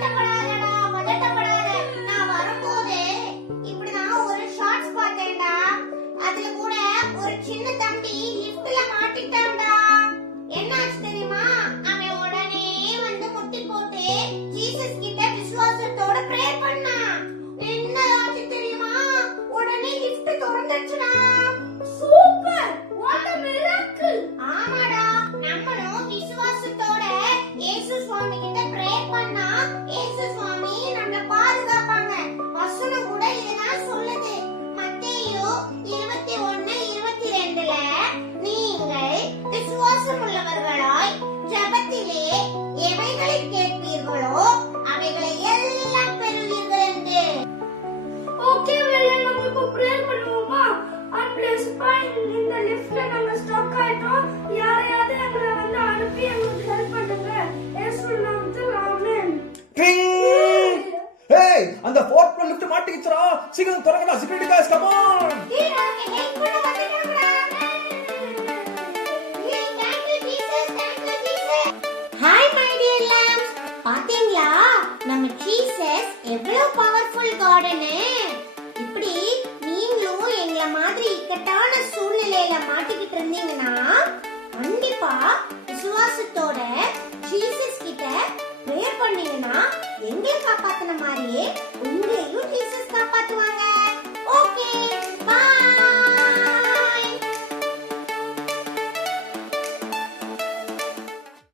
பதட்டப்படாதடா, பதட்டப்படாத. நான் வரும்போது இப்படிதான் ஒரு ஷார்ட்ஸ் பார்த்தேன்டா. அதுல கூட ஒரு சின்ன தம்பி லிஃப்ட்ல மாட்டிட்டான்டா. என்னாச்சு தெரியுமா? அவன் உடனே வந்து முட்டி போட்டு ஜீசஸ் கிட்ட விசுவாசத்தோட பிரேயர் பண்ணான். என்னதாச்சு தெரியுமா? உடனே லிஃப்ட் திறந்துச்சுடா. சூப்பர்! What a miracle! ஆமாடா, நம்மளும் விசுவாசத்தோட இயேசு சுவாமி கிட்ட பிரேயர் பண்ணா இயேசு சுவாமி நம்மள பாதுகாப்பாங்க. வசனம் கூட இதுதான் சொல்லுது. மத்தேயு 21:22ல நீங்கள் விசுவாசம் உள்ளவர்களாய் ஜெபத்திலே எவைகளை கேட்பீர்களோ அவைகளை எல்லாம் பெறுவீர்கள் என்று. ஓகே வெல்ல, நம்ம இப்போ ப்ரேயர் பண்ணுவோமா? அன்பிளேஸ் பாய், இந்த லிஃப்ட்ல நம்ம ஸ்டக் ஆயிட்டோம். யாரையாவது எங்களை வந்து அனுப்பி எங்களுக்கு ஹெல்ப் பண்ணுங்க. இயேசு நாமத்தில் ஆமென். ஏய், அந்த ஃபோர்த் ஃப்ளோர் லிஃப்ட் மாட்டிக்கிச்சுடா. சீக்கிரம் திறங்கடா, செக்யூரிட்டி गाइस, கம் ஆன். டேய், நமக்கு ஹெல்ப் பண்ண வந்துட்டாங்கடா. ஏய், thank you Jesus, thank you Jesus. Hi my dear loves. பாத்தீங்களா நம்ம ஜீசஸ் எவ்வளவு பவர்ஃபுல் காட்னு. இப்படி நீங்களும் எங்கள மாதிரி இக்கட்டான சூழ்நிலையில மாட்டிக்கிட்டு இருந்தீங்கன்னா கண்டிப்பா விசுவாசத்தோட ஜீசஸ் கிட்ட பிரேயர் பண்ணீங்கன்னா எங்களை காப்பாத்தின மாதிரியே உங்களையும் ஜீசஸ் காப்பாத்துவாங்க.